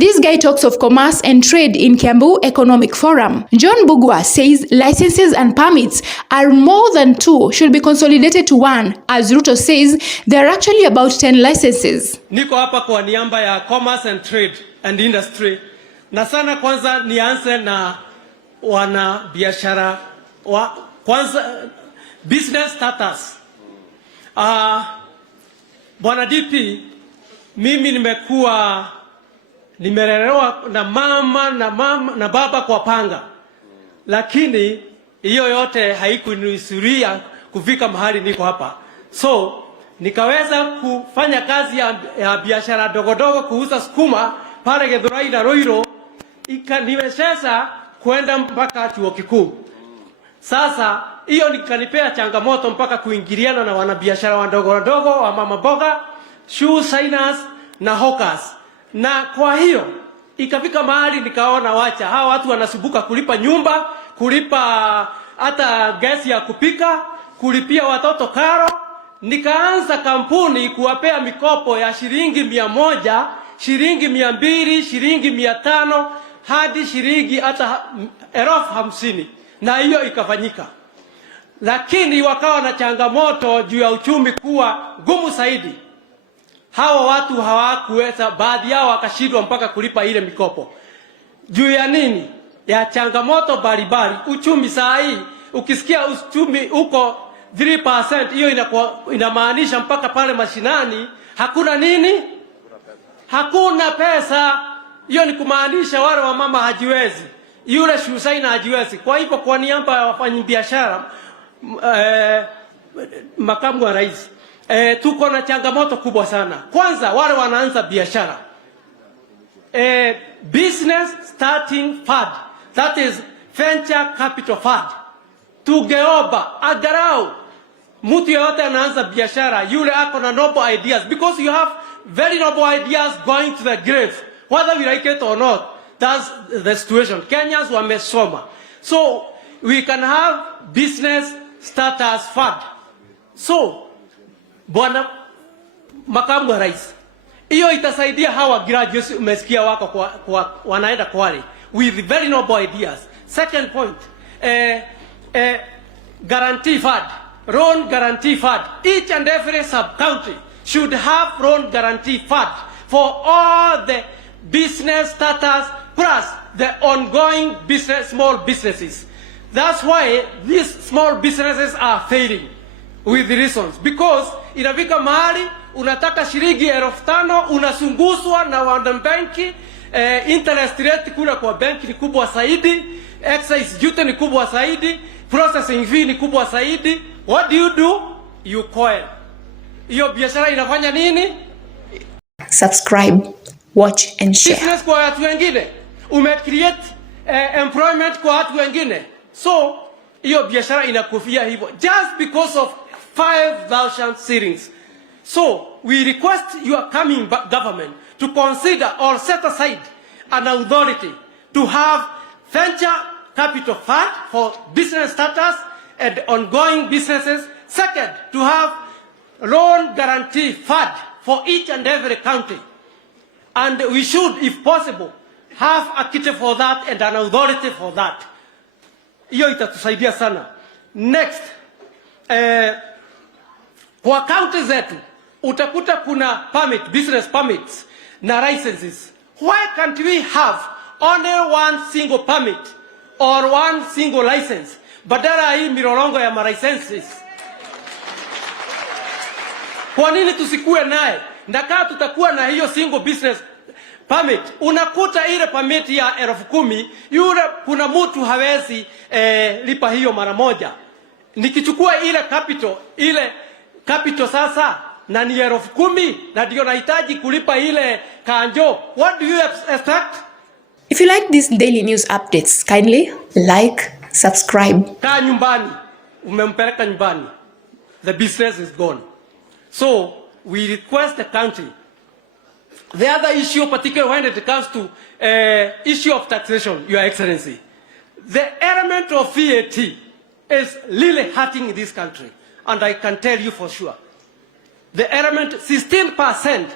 This guy talks of commerce and trade in Kiambu Economic Forum. John Bugwa says licenses and permits are more than 2, should be consolidated to 1. As Ruto says, there are actually about 10 licenses. Niko hapa kwa niaba ya commerce and trade and industry. Na sana kwanza nianze na wana biashara kwanza business status. Bwana DP, mimi nimelelewa na mama na baba kwa panga. Lakini hiyo yote haikunuisuria kufika mahali niko hapa. So nikaweza kufanya kazi ya biashara dogodogo, kuuza sukuma pale Githurai na Ruiru, ikaniwezesha kwenda mpaka chuo kikuu. Sasa hiyo nikanipea changamoto mpaka kuingiliana na wanabiashara wadogo wa mama boga, shoe signers na hawkers. Na kwa hiyo ikafika mahali nikaona wacha hawa watu wanasubuka kulipa nyumba, kulipa hata gesi ya kupika, kulipia watoto karo. Nikaanza kampuni kuwapea mikopo ya shilingi 100, shilingi 200, shilingi 500 hadi shilingi hata 50,000, na hiyo ikafanyika. Lakini wakawa na changamoto juu ya uchumi kuwa gumu zaidi. Hawa watu hawakuweza, baadhi yao wakashindwa mpaka kulipa ile mikopo. Juu ya nini? Ya changamoto mbalimbali. Uchumi saa hii ukisikia uchumi uko 3%, hiyo inamaanisha mpaka pale mashinani hakuna nini? Hakuna pesa. Hiyo ni kumaanisha wale wa mama hajiwezi, yule shusaina hajiwezi. Kwa hivyo kwa niaba ya wafanyabiashara, makamu wa rais, tuko na changamoto kubwa sana. Kwanza wale wanaanza biashara, business starting fund, that is venture capital fund, tugeomba agarau mtu yote anaanza biashara yule ako na noble ideas, because you have very noble ideas going to the grave whether we like it or not. That's the situation. Kenyans wamesoma, so we can have business starters fund. So bwana makamu wa rais, hiyo itasaidia hawa graduates umesikia wako kwa wanaenda Kwale with very noble ideas. Second point, guarantee fund, loan guarantee fund. Each and every sub-county should have loan guarantee fund for all the business starters plus the ongoing small businesses. That's why these small businesses are failing with the reasons, because inafika mahali unataka shilingi 5,000 unasunguswa na wanabenki, interest rate kula kwa benki ni kubwa zaidi, excise duty ni kubwa zaidi, processing fee ni kubwa zaidi. What do? You coil. Hiyo biashara inafanya nini? Subscribe, watch and share. Business kwa watu wengine, umecreate employment kwa watu wengine. So hiyo biashara inakufia hivyo just because of 5,000 shillings. So we request your coming government to consider or set aside an authority to have venture capital fund for business starters and ongoing businesses. Second, to have loan guarantee fund for each and every county. And we should, if possible, have a kitty for that and an authority for that. Hiyo itatusaidia sana. Next, kwa county zetu utakuta kuna permit, business permits na licenses. Why can't we have only one single permit or one single license badala hii milolongo ya licenses? Kwa nini tusikue naye? Ndakaa tutakuwa na hiyo single business permit. Unakuta ile permit ya 10,000, yule kuna mtu hawezi lipa hiyo mara moja. Nikichukua ile capital sasa na ni 10,000 na ndio nahitaji kulipa ile kanjo. What do you expect? If you like these daily news updates, kindly like, subscribe. Kaa nyumbani, umempeleka nyumbani, the business is gone. So we request the country. The other issue, particularly when it comes to issue of taxation, Your Excellency, the element of VAT is really hurting this country, and I can tell you for sure. The element 16%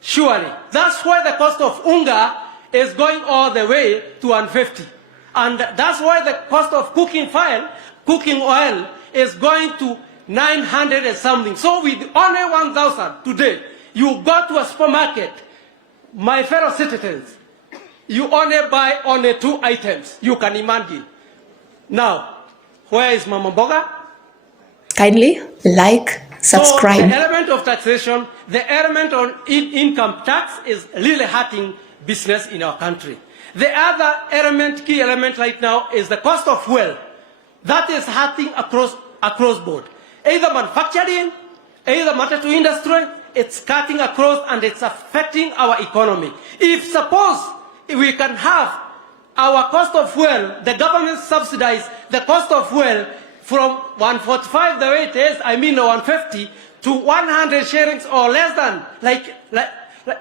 Surely. That's why the cost of unga is going all the way to 150. And that's why the cost of cooking oil is going to 900 and something. So with only 1,000 today, you go to a supermarket, my fellow citizens, you only buy only 2 items. You can imagine. Now, where is Mama Mboga? Kindly like, subscribe. So the element of taxation, the element on income tax is really hurting business in our country. The other element, key element right now is the cost of fuel. That is hurting across board. Either manufacturing, either matatu industry, it's cutting across and it's affecting our economy. If suppose we can have our cost of fuel, the government subsidize the cost of fuel from 145 the way it is, 150 to 100 shillings or less than, like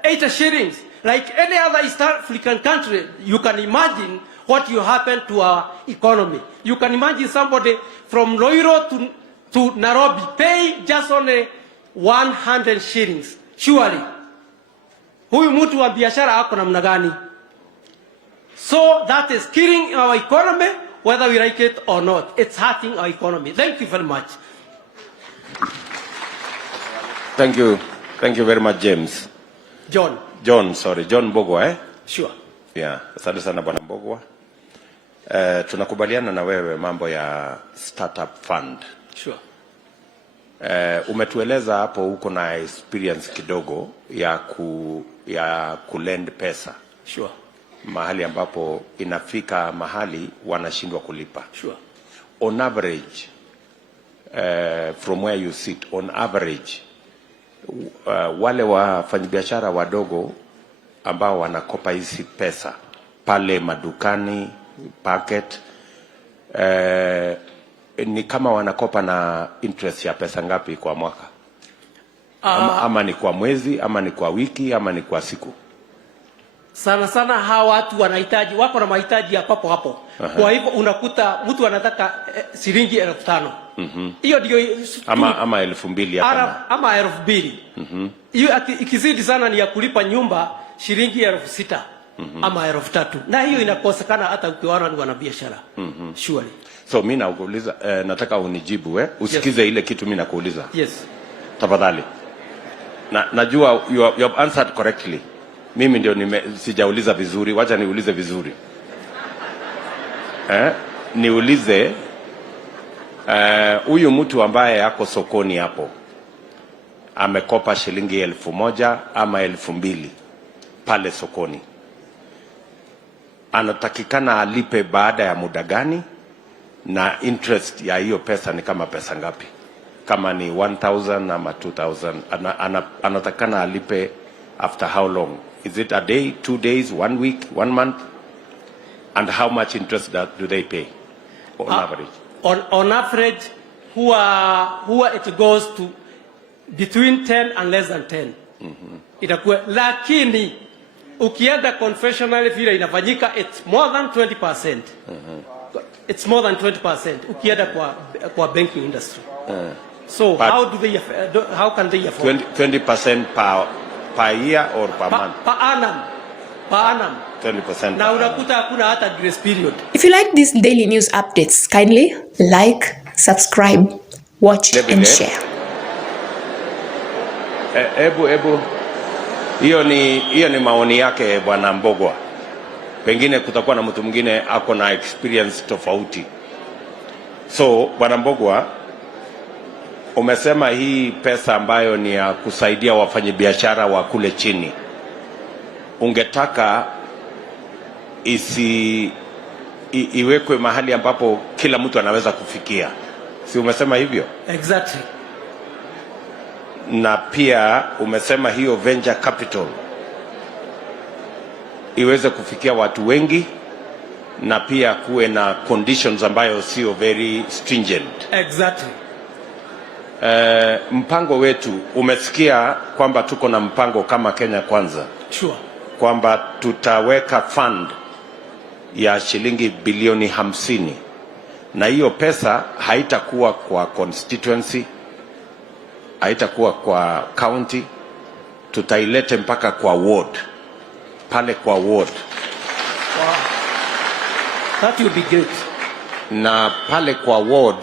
80 shillings. Like any other East African country, you can imagine what will happen to our economy. You can imagine somebody from Loiro to Nairobi pay just only 100 shillings. Surely. Huyu mtu wa biashara ako namna gani? So that is killing our economy, whether we like it or not. It's hurting our economy. Thank you very much. Thank you. Thank you very much, James. John Mbogwa, eh? Sure. Yeah, asante sana Bwana Mbogwa. Tunakubaliana na wewe mambo ya startup fund. Sure. Umetueleza hapo uko na experience kidogo ya kulend pesa. Sure. Mahali ambapo inafika mahali wanashindwa kulipa. Sure. On average, from where you sit, on average, wale wafanyabiashara wadogo ambao wanakopa hizi pesa pale madukani packet, ni kama wanakopa na interest ya pesa ngapi kwa mwaka? Ama ni kwa mwezi, ama ni kwa wiki, ama ni kwa siku? Sana hawa watu wanahitaji, wako na mahitaji ya papo hapo. Kwa hivyo unakuta mtu anataka shilingi 5,000. Hiyo ndio ama 2,000 ama 2,000. Hiyo ikizidi sana ni ya kulipa nyumba shilingi 6,000 ama 3,000. Na hiyo inakosekana hata ukiona ni wanabiashara. Surely. So mimi nakuuliza, nataka unijibu usikize yes. Ile kitu mimi nakuuliza. Yes. Tafadhali. Najua you have answered correctly. Mimi ndio sijauliza vizuri, wacha niulize vizuri. Niulize huyu mtu ambaye yako sokoni hapo amekopa shilingi 1,000 ama 2,000 pale sokoni, anatakikana alipe baada ya muda gani, na interest ya hiyo pesa ni kama pesa ngapi? Kama ni 1,000 ama 2,000, anatakikana alipe after how long? Is it a day, 2 days, 1 week, 1 month? And how much interest do they pay on average? On average, huwa it goes to between 10 and less than 10. Itakuwa, lakini ukienda confessional vile inafanyika, it's more than 20%. It's more than 20% ukienda kwa banking industry. So how can they afford 20% per year or per month? Per annum. 20%. Na unakuta hakuna hata grace period. If you like these daily news updates, kindly like, subscribe, watch and share. Ebu hiyo ni maoni yake Bwana Mbogwa. Pengine kutakuwa na mtu mwingine ako na experience tofauti. So Bwana Mbogwa, umesema hii pesa ambayo ni ya kusaidia wafanyabiashara wa kule chini, ungetaka iwekwe mahali ambapo kila mtu anaweza kufikia, si umesema hivyo? Exactly. Na pia umesema hiyo venture capital iweze kufikia watu wengi, na pia kuwe na conditions ambayo sio very stringent. Exactly. Mpango wetu, umesikia kwamba tuko na mpango kama Kenya Kwanza. Sure. Kwamba tutaweka fund ya shilingi bilioni 50, na hiyo pesa haitakuwa kwa constituency, haitakuwa kwa county, tutailete mpaka kwa ward, pale kwa ward. Wow. That would be great. Na pale kwa ward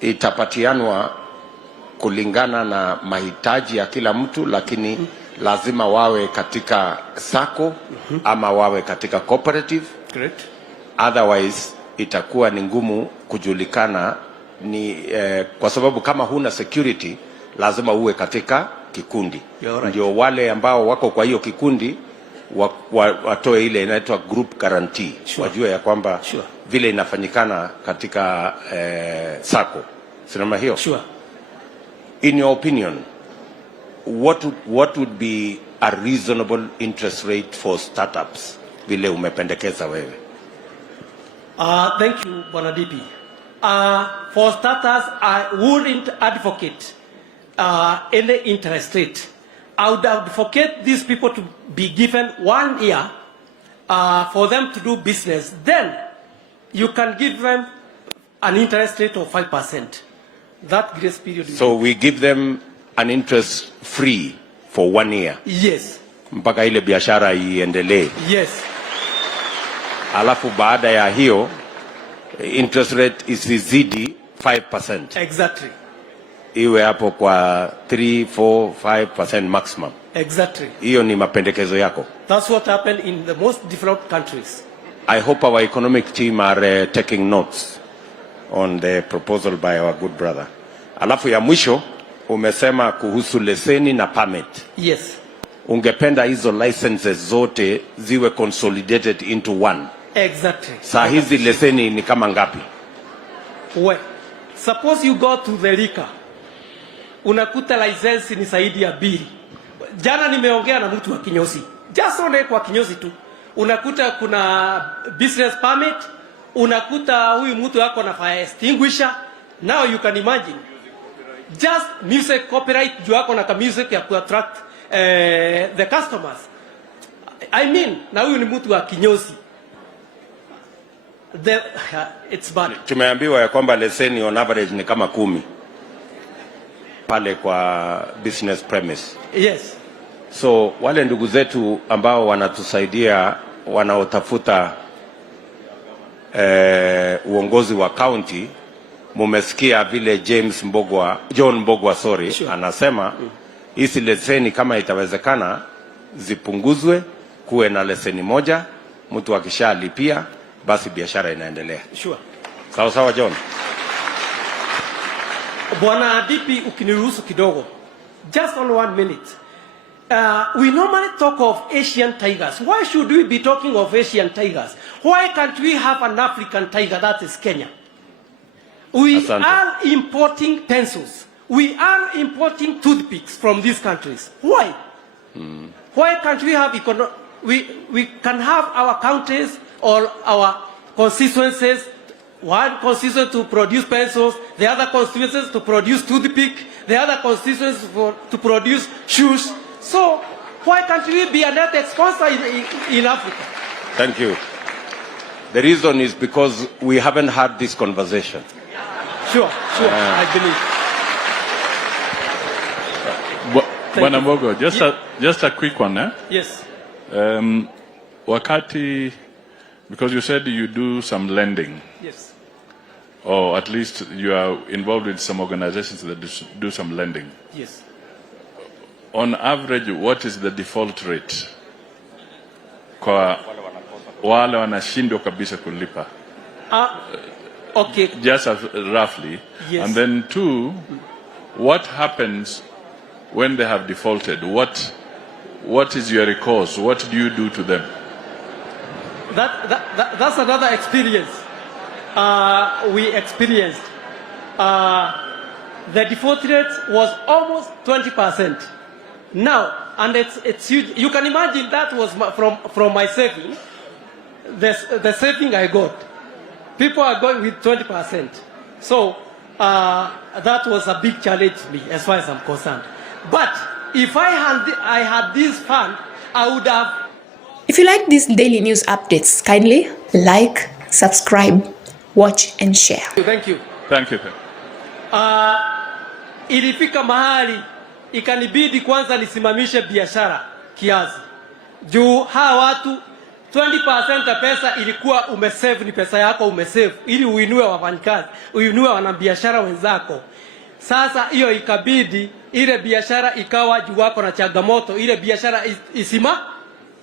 itapatianwa kulingana na mahitaji ya kila mtu, lakini lazima wawe katika sacco ama wawe katika cooperative. Great. Otherwise itakuwa ni ngumu kujulikana kwa sababu kama huna security lazima uwe katika kikundi. Right. Ndio wale ambao wako kwa hiyo kikundi watoe ile inaitwa group guarantee. Sure. Wajue ya kwamba sure, vile inafanyikana katika sacco. Sinema hiyo? Sure. In your opinion, what would be a reasonable interest rate for startups vile umependekeza wewe? Thank you, Bwana DP. For starters, I wouldn't advocate any interest rate. I would advocate these people to be given 1 year for them to do business. Then you can give them an interest rate of 5%. That grace period. So we give them an interest free for 1 year. Yes. Mpaka ile biashara iendelee. Yes. Alafu baada ya hiyo interest rate isizidi 5%. Exactly. Iwe hapo kwa 3, 4, 5% maximum. Exactly. Hiyo ni mapendekezo yako. That's what happened in the most developed countries. I hope our economic team are taking notes on the proposal by our good brother. Alafu ya mwisho umesema kuhusu leseni na permit. Yes. Ungependa hizo licenses zote ziwe consolidated into one. Exactly. Saa hizi leseni ni kama ngapi? Well, suppose you go to the liquor. Unakuta license ni zaidi ya 2. Jana nimeongea na mtu wa kinyozi. Just only kwa kinyozi tu. Unakuta kuna business permit, unakuta huyu mtu wako na fire extinguisher. Now you can imagine. Just music copyright juu wako na music ya attract the customers. I mean, na huyu ni mtu wa kinyozi. It's bad. Tumeambiwa ya kwamba leseni on average ni kama 10 pale kwa business premise. Yes. So wale ndugu zetu ambao wanatusaidia wanaotafuta uongozi wa county, mumesikia vile John Mbogwa sure, anasema hizi leseni kama itawezekana zipunguzwe, kuwe na leseni moja, mtu akishalipia basi biashara inaendelea. Sure. Sawa sawa John. Bwana DP, ukiniruhusu kidogo. Just on 1 minute. We normally talk of Asian tigers. Why should we be talking of Asian tigers? Why can't we have an African tiger, that is Kenya? We Asante. are importing pencils. We are importing toothpicks from these countries. Why? Why can't we have we can have our counties or our constituencies, one constituency to produce pencils, the other constituencies to produce toothpick, the other constituencies to produce shoes. So why can't we be a net sponsor in Africa? Thank you. The reason is because we haven't had this conversation. Sure, I believe. Bwana Mbogo, just a quick one, eh? Yes. Wakati, because you said you do some lending. Yes. Or at least you are involved with some organizations that do some lending. Yes. On average, what is the default rate kwa wale wanashindwa kabisa kulipa? Okay. Just roughly. Yes. And then 2, what happens when they have defaulted? What is your recourse? What do you do to them? That's another experience we experienced. The default rate was almost 20%. Now, and it's huge. You can imagine that was from my saving, the saving I got. People are going with 20%. So that was a big challenge to me as far as I'm concerned. But if I had this fund, I would have. If you like these daily news updates, kindly like, subscribe, watch and share. Thank you. Thank you. Ilifika mahali ikanibidi kwanza nisimamishe biashara kiasi. Juu hawa watu 20% ya pesa ilikuwa umesave, ni pesa yako umesave ili uinue wafanyikazi, uinue wanabiashara wenzako. Sasa hiyo ikabidi ile biashara ikawa juu wako na changamoto, ile biashara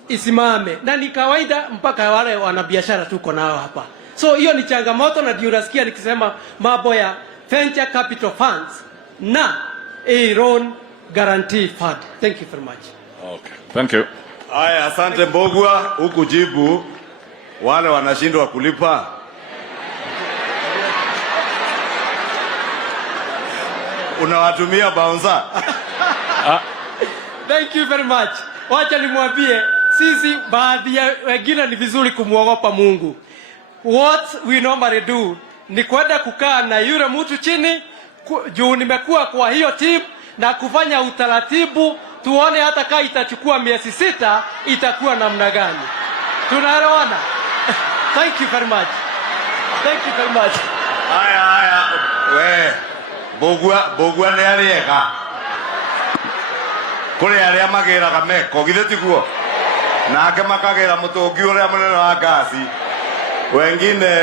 isimame. Na ni kawaida mpaka wale wanabiashara tuko nao hapa. So hiyo ni changamoto, na ndio unasikia nikisema mambo ya venture capital funds na a loan guarantee fund. Thank you very much. Okay. Thank you. Aya, asante Mbogwa, huku jibu wale wanashindwa kulipa. Unawatumia bouncer. Thank you very much. Wacha nimwambie sisi baadhi ya wengine ni vizuri kumuogopa Mungu. What we normally do ni kwenda kukaa na yule mtu chini, juu nimekuwa kwa hiyo team, na kufanya utaratibu tuone hata kama itachukua miezi 6 itakuwa namna gani. Tunaelewana? Thank you very much. Thank you very much. Aya, we Mbogwa ni alieka. Kule alia magera kameko githeti guo. Na ake makagera mutungi uria munene wa gasi. Wengine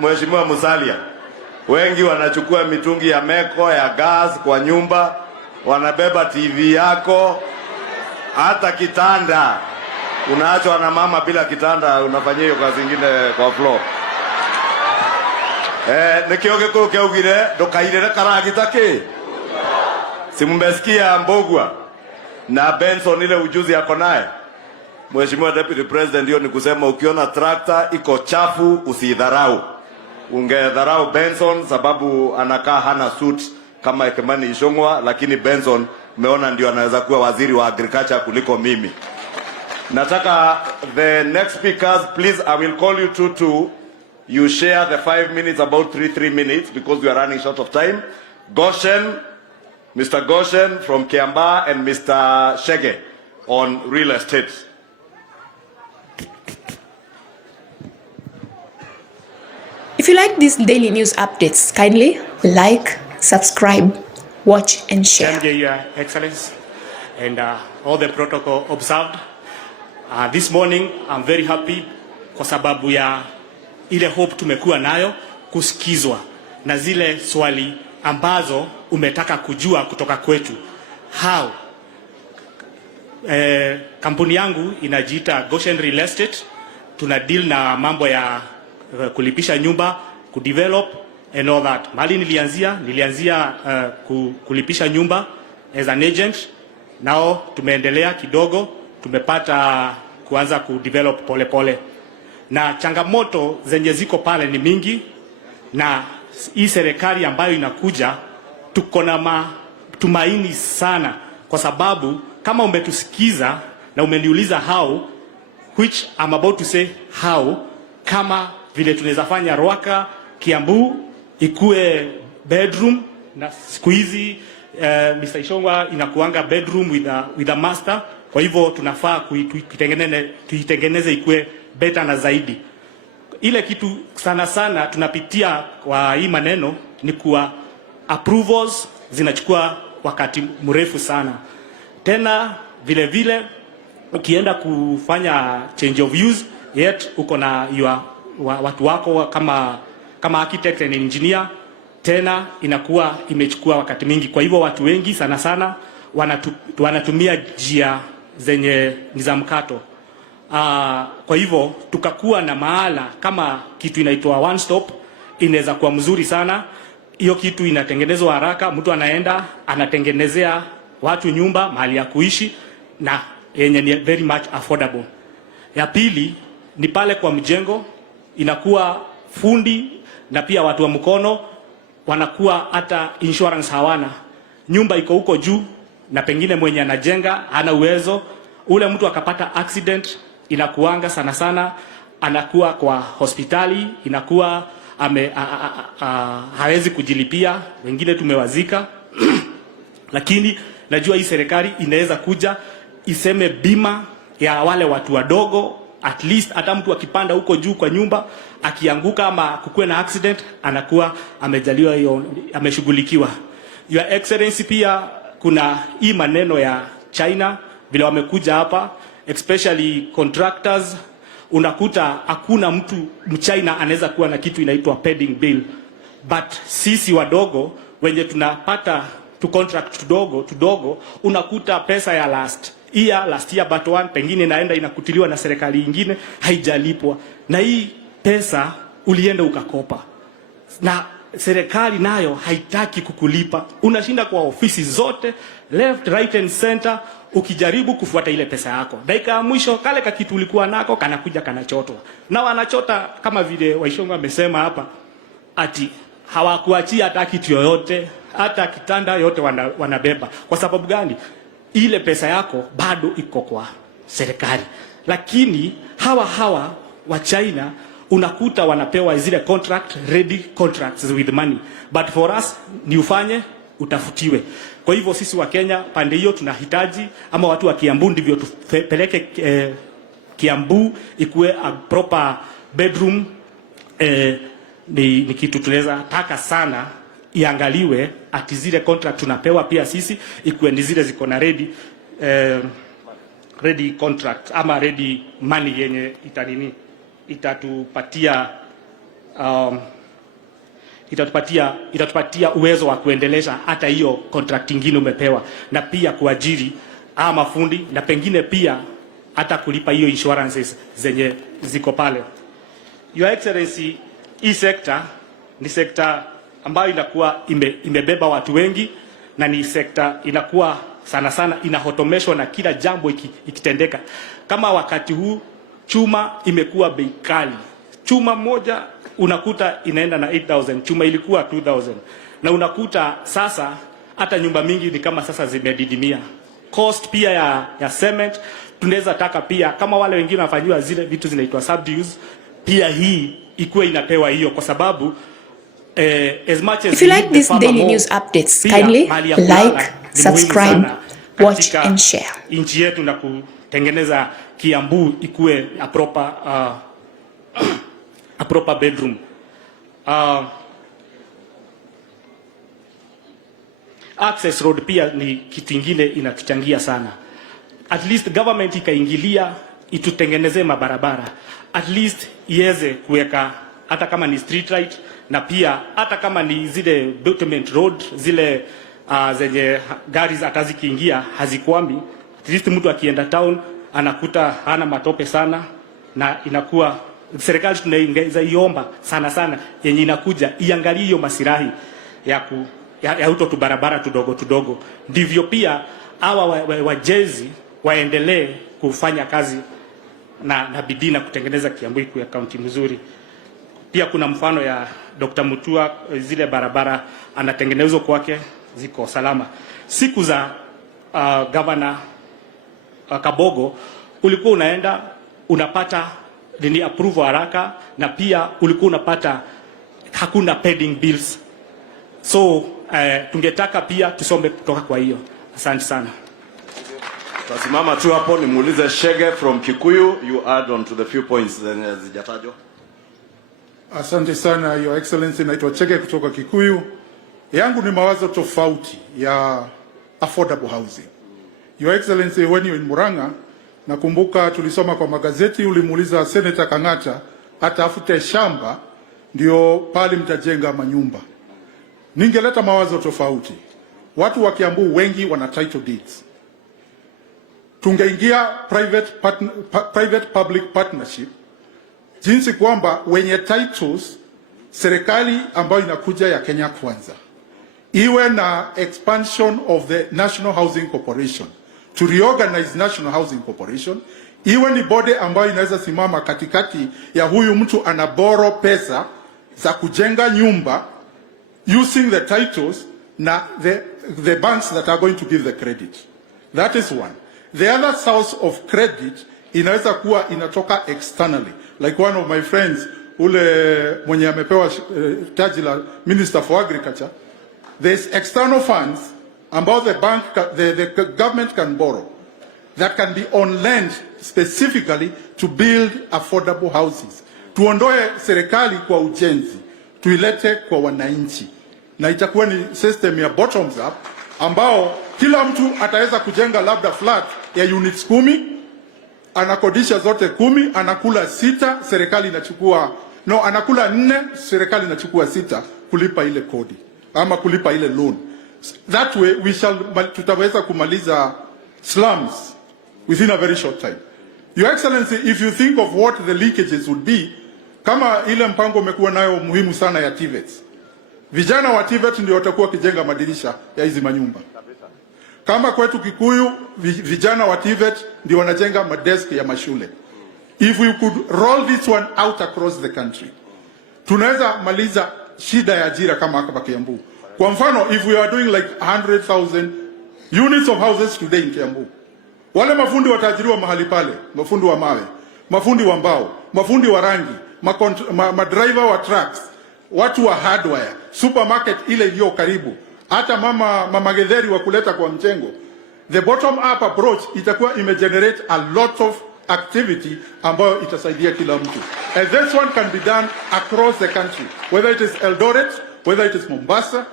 Mheshimiwa Musalia, wengi wanachukua mitungi ya meko ya gas kwa nyumba, wanabeba TV yako, hata kitanda. Unaachwa na mama bila kitanda, unafanyia hiyo kazi nyingine kwa floor. Nikioge kwa keugire ndokairere karagita ki. Simumbesikia Mbogwa na Benson ile ujuzi yako naye. Mheshimiwa Deputy President, ndio ni kusema ukiona tractor iko chafu usidharau. Ungedharau Benson sababu anakaa hana suit kama Ekemani Ishongwa, lakini Benson meona ndio anaweza kuwa waziri wa agriculture kuliko mimi. Nataka the next speakers, please, I will call you two. You share the 5 minutes, about 3 minutes, because we are running short of time. Goshen, Mr. Goshen from Kiamba, and Mr. Shege on real estate. If you like these daily news updates, kindly like, subscribe, watch and share. Njaa, Your Excellency, and all the protocol observed. This morning I'm very happy kwa sababu ya ile hope tumekuwa nayo kusikizwa na zile swali ambazo umetaka kujua kutoka kwetu. How kampuni yangu inajiita Goshen Real Estate. Tuna deal na mambo ya kulipisha nyumba, kudevelop and all that. Mali nilianzia kulipisha nyumba as an agent. Nao tumeendelea kidogo, tumepata kuanza kudevelop pole pole. Na changamoto zenye ziko pale ni mingi, na hii serikali ambayo inakuja tuko na matumaini sana, kwa sababu kama umetusikiza na umeniuliza how, which I'm about to say how, kama vile tunaweza fanya Ruaka, Kiambu ikue bedroom, na siku hizi Mr. Ishongwa inakuanga bedroom with a master. Kwa hivyo tunafaa tuitengeneze ikue better na zaidi. Ile kitu sana tunapitia kwa hii maneno ni kuwa approvals zinachukua wakati mrefu sana. Tena vile ukienda kufanya change of use, yet uko na watu wako kama architect and engineer, tena inakuwa imechukua wakati mingi. Kwa hivyo watu wengi sana wanatumia njia zenye ni za mkato. Kwa hivyo tukakuwa na mahala kama kitu inaitwa one stop, inaweza kuwa mzuri sana. Hiyo kitu inatengenezwa haraka, mtu anaenda anatengenezea watu nyumba, mahali ya kuishi, na yenye ni very much affordable. Ya pili ni pale kwa mjengo, inakuwa fundi na pia watu wa mkono wanakuwa hata insurance hawana. Nyumba iko huko juu na pengine mwenye anajenga hana uwezo, ule mtu akapata accident, inakuanga sana anakuwa kwa hospitali, inakuwa hawezi kujilipia, wengine tumewazika. Lakini najua hii serikali inaweza kuja iseme bima ya wale watu wadogo, at least hata mtu akipanda huko juu kwa nyumba akianguka ama kukue na accident anakuwa amejaliwa hiyo, ameshughulikiwa. Your Excellency, pia kuna hii maneno ya China vile wamekuja hapa, especially contractors. Unakuta hakuna mtu mchina anaweza kuwa na kitu inaitwa pending bill, but sisi wadogo wenye tunapata tu contract tudogo, unakuta pesa ya last year but one pengine naenda inakutiliwa na serikali nyingine haijalipwa, na hii pesa ulienda ukakopa na serikali nayo haitaki kukulipa. Unashinda kwa ofisi zote left, right and center ukijaribu kufuata ile pesa yako. Dakika ya mwisho kale ka kitu ulikuwa nako kanakuja kanachotwa. Na wanachota kama vile Waishongo amesema hapa, ati hawakuachia hata kitu yoyote, hata kitanda yote wanabeba. Kwa sababu gani? Ile pesa yako bado iko kwa serikali. Lakini hawa wa China unakuta wanapewa zile ready contracts with money, but for us ni ufanye utafutiwe. Kwa hivyo sisi wa Kenya pande hiyo tunahitaji, ama watu wa Kiambu ndivyo tupeleke Kiambu ikuwe a proper bedroom. Ni kitu tunaweza taka sana iangaliwe, ati zile contract tunapewa pia sisi ikuwe ni zile ziko na ready contract ama ready money yenye itatupatia uwezo wa kuendelesha hata hiyo contract nyingine umepewa, na pia kuajiri ama fundi, na pengine pia hata kulipa hiyo insurances zenye ziko pale. Your Excellency, hii sekta ni sekta ambayo inakuwa imebeba watu wengi, na ni sekta inakuwa sana inahotomeshwa na kila jambo ikitendeka. Kama wakati huu chuma imekuwa bei kali. Chuma moja unakuta inaenda na 8,000, chuma ilikuwa 2,000. Na unakuta sasa hata nyumba mingi ni kama sasa zimedidimia. Cost pia ya cement tunaweza taka pia kama wale wengine wanafanywa zile vitu zinaitwa subdues, pia hii ikuwe inapewa hiyo, kwa sababu as much as if you like this daily news updates, kindly like, subscribe, watch and share. Nchi yetu na kutengeneza Kiambu ikuwe a proper bedroom. Access road pia ni kitu kingine inatuchangia sana. At least government ikaingilia itutengeneze mabarabara. At least iweze kuweka hata kama ni street light, na pia hata kama ni zile bitumen road zile zenye gari atazikiingia hazikwami. At least mtu akienda town anakuta hana matope sana, na inakuwa serikali tunaongeza iomba sana yenye inakuja iangalie hiyo masirahi ya uto tu barabara tudogo. Ndivyo pia hawa wajezi waendelee kufanya kazi na bidii na kutengeneza Kiambu ikuwe kaunti mzuri. Pia kuna mfano ya Dr. Mutua, zile barabara anatengenezwa kwake ziko salama. Siku za governor Kabogo ulikuwa unaenda unapata ni approval haraka, na pia ulikuwa unapata hakuna pending bills. So tungetaka pia tusombe kutoka kwa hiyo. Asante sana. Tasimama tu hapo nimuulize Shege from Kikuyu, you add on to the few points zenye zijatajwa. Asante sana Your Excellency, naitwa Chege kutoka Kikuyu. Yangu ni mawazo tofauti ya affordable housing. Your Excellency, when you in Murang'a, nakumbuka tulisoma kwa magazeti ulimuuliza Senator Kang'ata atafute shamba ndio pale mtajenga manyumba. Ningeleta mawazo tofauti. Watu wa Kiambu wengi wana title deeds. Tungeingia private public partnership, jinsi kwamba wenye titles serikali ambayo inakuja ya Kenya Kwanza iwe na expansion of the National Housing Corporation, to reorganize National Housing Corporation, iwe ni body ambayo inaweza simama katikati ya huyu mtu anaboro pesa za kujenga nyumba using the titles na the banks that are going to give the credit. That is one. The other source of credit inaweza kuwa inatoka externally, like one of my friends ule mwenye amepewa taji la Minister for Agriculture. There's external funds ambao the government can borrow that can be on land specifically to build affordable houses. Tuondoe serikali kwa ujenzi, tuilete kwa wananchi, na itakuwa ni system ya bottoms up ambao Kila mtu ataweza kujenga labda flat ya units 10, anakodisha zote 10, anakula 6, serikali inachukua anakula 4, serikali inachukua 6 kulipa ile kodi ama kulipa ile loan. That way tutaweza kumaliza slums within a very short time. Your Excellency, if you think of what the leakages would be, kama ile mpango umekuwa nayo muhimu sana ya TVETs. Vijana wa TVET ndio watakuwa kijenga madirisha ya hizi manyumba. Kama kwetu Kikuyu, vijana wa TVET ndio wanajenga madesk ya mashule. If we could roll this one out across the country, tunaweza maliza shida ya ajira kama hapa Kiambu. Kwa mfano, if we are doing like 100,000 units of houses today in Kiambu, wale mafundi watajiriwa mahali pale, mafundi wa mawe, mafundi wa mbao, mafundi wa rangi, madriver wa trucks, watu wa hardware, supermarket ile iliyo karibu, hata mama getheri wa kuleta kwa mchengo. The bottom up approach itakuwa imegenerate a lot of activity ambayo itasaidia kila mtu. And this one can be done across the country, whether it is Eldoret, whether it is Mombasa.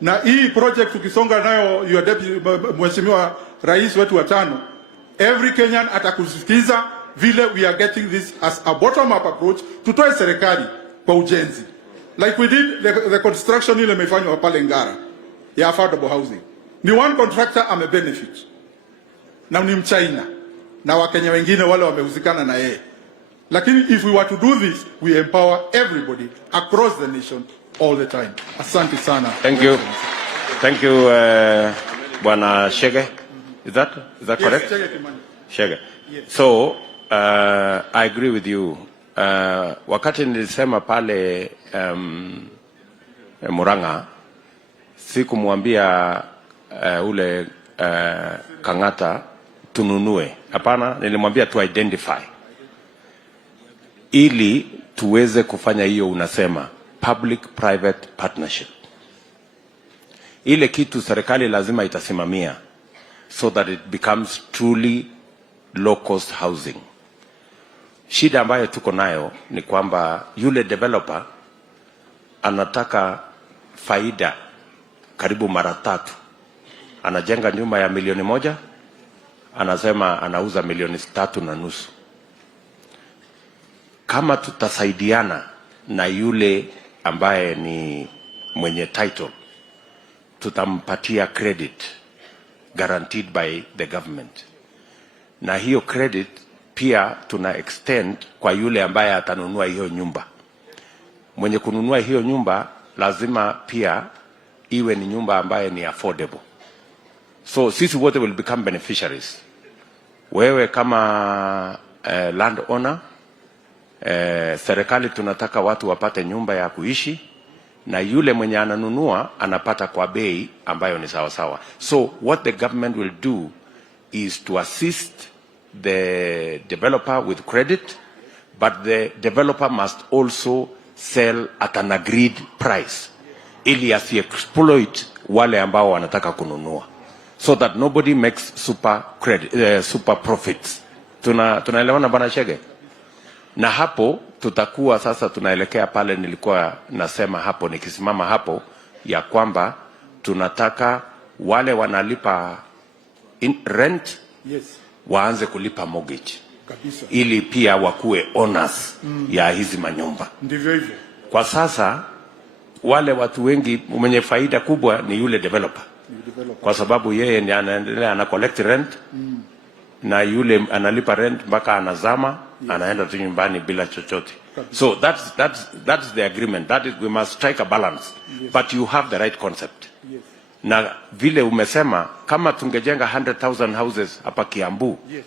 Na hii project ukisonga nayo your deputy, Mheshimiwa Rais wetu wa 5, every Kenyan atakusikiza vile we are getting this as a bottom up approach, tutoe serikali kwa ujenzi. Like we did the construction ile imefanywa pale Ngara ya affordable housing. Ni one contractor ame benefit. Na ni Mchina. Na Wakenya wengine wale wamehusikana na yeye. Lakini if we were to do this, we empower everybody across the nation all the time. Asante sana. Thank you. Thank you, Bwana Shege. Is that correct? Yes, Shege. Yes. So, I agree with you. Wakati nilisema pale Murang'a, sikumwambia ule Kang'ata tununue. Hapana, nilimwambia tu identify. Ili tuweze kufanya hiyo unasema public-private partnership. Ile kitu serikali lazima itasimamia so that it becomes truly low-cost housing. Shida ambayo tuko nayo ni kwamba yule developer anataka faida karibu mara 3. Anajenga nyumba ya milioni 1, anasema anauza milioni 3.5. Kama tutasaidiana na yule ambaye ni mwenye title, tutampatia credit guaranteed by the government. Na hiyo credit pia tuna extend kwa yule ambaye atanunua hiyo nyumba. Mwenye kununua hiyo nyumba lazima pia iwe ni nyumba ambaye ni affordable. So sisi wote will become beneficiaries. Wewe kama landowner, serikali tunataka watu wapate nyumba ya kuishi, na yule mwenye ananunua anapata kwa bei ambayo ni sawa sawa. So what the government will do is to assist the developer with credit, but the developer must also sell at an agreed price, ili asi-exploit wale ambao wanataka kununua, so that nobody makes super profits. Tunaelewana Bwana Shege? Na hapo tutakuwa sasa tunaelekea pale nilikuwa nasema hapo nikisimama hapo, ya kwamba tunataka wale wanalipa rent, yes, waanze kulipa mortgage kabisa, ili pia wakuwe owners ya hizi manyumba. Ndivyo hivyo. Kwa sasa wale watu wengi mwenye faida kubwa ni yule developer. Kwa sababu yeye ndiye anaendelea ana collect rent, na yule analipa rent mpaka anazama, yes, anaenda tu nyumbani bila chochote. So that's the agreement. That is, we must strike a balance. Yes. But you have the right concept. Yes. Na vile umesema kama tungejenga 100,000 houses hapa Kiambu, yes,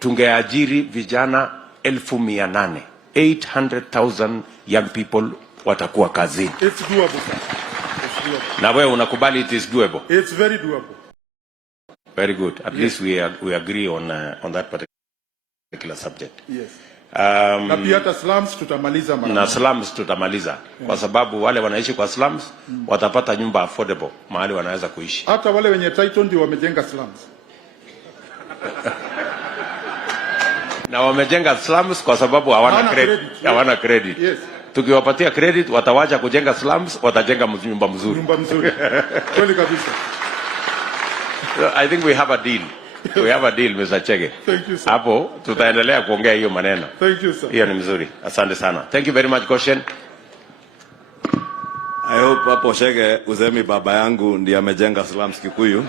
tungeajiri vijana 1,800. 800,000 young people watakuwa kazini. It's doable. It's doable. Na wewe unakubali it is doable? It's very doable. Very good. At least we agree on that particular subject. Yes. Na pia hata slums tutamaliza mara. Na slums tutamaliza. Yeah. Kwa sababu wale wanaishi kwa slums watapata nyumba affordable mahali wanaweza kuishi. Hata wale wenye title ndio wamejenga slums. Na wamejenga slums kwa sababu hawana credit. Hawana credit. Yes. Tukiwapatia credit watawacha kujenga slums, watajenga nyumba mzuri. Nyumba mzuri. Kweli kabisa. I think we have a deal. We have a deal, Mr. Chege. Thank you, sir. Hapo tutaendelea kuongea hiyo maneno. Thank you, sir. Hiyo ni mzuri. Asante sana. Thank you very much, Goshen. I hope hapo Chege usemi baba yangu ndiye amejenga slums Kikuyu.